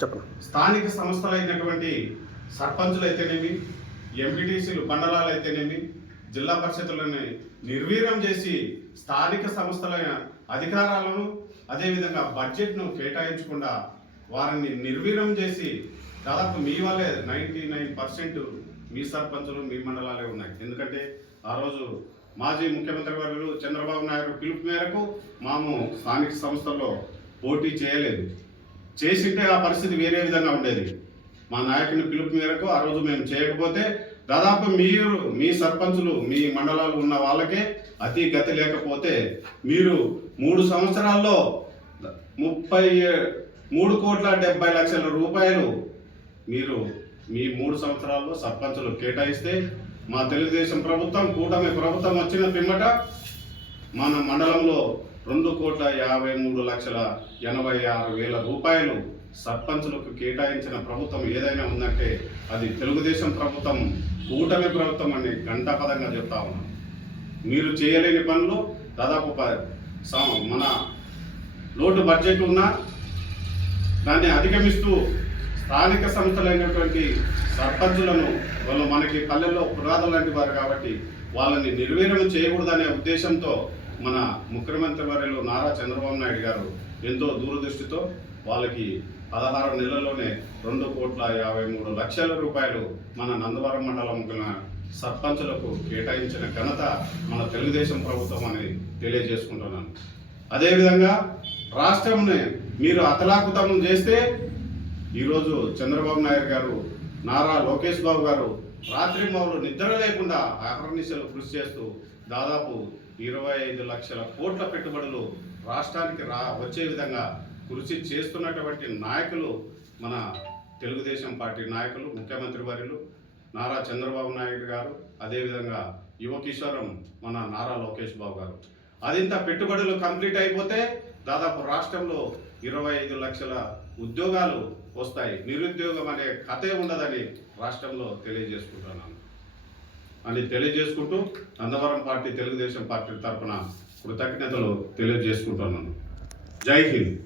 చెప్పండి. స్థానిక సంస్థలు అయినటువంటి సర్పంచులు అయితేనేమి ఎంపీటీసీలు మండలాలు అయితేనేమి జిల్లా పరిషత్తులని నిర్వీర్యం చేసి స్థానిక సంస్థల అధికారాలను అదేవిధంగా బడ్జెట్ను కేటాయించకుండా వారిని నిర్వీర్యం చేసి దాదాపు మీ వల్లే నైంటీ నైన్ పర్సెంట్ మీ సర్పంచులు మీ మండలాలే ఉన్నాయి. ఎందుకంటే ఆ రోజు మాజీ ముఖ్యమంత్రి వర్యులు చంద్రబాబు నాయుడు పిలుపు మేరకు మాము స్థానిక సంస్థల్లో పోటీ చేయలేదు. చేసింటే ఆ పరిస్థితి వేరే విధంగా ఉండేది. మా నాయకుని పిలుపు మేరకు ఆ రోజు మేము చేయకపోతే దాదాపు మీరు మీ సర్పంచులు మీ మండలాలు ఉన్న వాళ్ళకే అతి గతి లేకపోతే మీరు మూడు సంవత్సరాల్లో ముప్పై మూడు కోట్ల డెబ్బై లక్షల రూపాయలు మీరు మీ మూడు సంవత్సరాల్లో సర్పంచులు కేటాయిస్తే మా తెలుగుదేశం ప్రభుత్వం కూటమి ప్రభుత్వం వచ్చిన పిమ్మట మన మండలంలో రెండు కోట్ల యాభై మూడు లక్షల ఎనభై ఆరు వేల రూపాయలు సర్పంచులకు కేటాయించిన ప్రభుత్వం ఏదైనా ఉందంటే అది తెలుగుదేశం ప్రభుత్వం కూటమి ప్రభుత్వం అని గంటాపదంగా చెప్తా ఉన్నాం. మీరు చేయలేని పనులు దాదాపు మన లోటు బడ్జెట్ ఉన్నా దాన్ని అధిగమిస్తూ స్థానిక సంస్థలైనటువంటి సర్పంచులను వాళ్ళు మనకి పల్లెల్లో పురాధం లాంటి వారు కాబట్టి వాళ్ళని నిర్వీర్యం చేయకూడదనే ఉద్దేశంతో మన ముఖ్యమంత్రి వారిలో నారా చంద్రబాబు నాయుడు గారు ఎంతో దూరదృష్టితో వాళ్ళకి పదహారు నెలల్లోనే రెండు కోట్ల యాభై మూడు లక్షల రూపాయలు మన నందవరం మండలం సర్పంచులకు కేటాయించిన ఘనత మన తెలుగుదేశం ప్రభుత్వం అని తెలియజేసుకుంటున్నాను. అదేవిధంగా రాష్ట్రంని మీరు అతలాకుతలం చేస్తే ఈరోజు చంద్రబాబు నాయుడు గారు నారా లోకేష్ బాబు గారు రాత్రి మౌలు నిద్ర లేకుండా అహర్నిశలు కృషి చేస్తూ దాదాపు ఇరవై ఐదు లక్షల కోట్ల పెట్టుబడులు రాష్ట్రానికి రా వచ్చే విధంగా కృషి చేస్తున్నటువంటి నాయకులు మన తెలుగుదేశం పార్టీ నాయకులు ముఖ్యమంత్రి వర్యులు నారా చంద్రబాబు నాయుడు గారు అదేవిధంగా యువ కిషోరం మన నారా లోకేష్ బాబు గారు. అదింత పెట్టుబడులు కంప్లీట్ అయిపోతే దాదాపు రాష్ట్రంలో ఇరవై ఐదు లక్షల ఉద్యోగాలు వస్తాయి. నిరుద్యోగం అనే కథే ఉండదని రాష్ట్రంలో తెలియజేసుకుంటున్నాను. అని తెలియజేసుకుంటూ నందవరం పార్టీ తెలుగుదేశం పార్టీ తరఫున కృతజ్ఞతలు తెలియజేసుకుంటున్నాను. జై హింద్.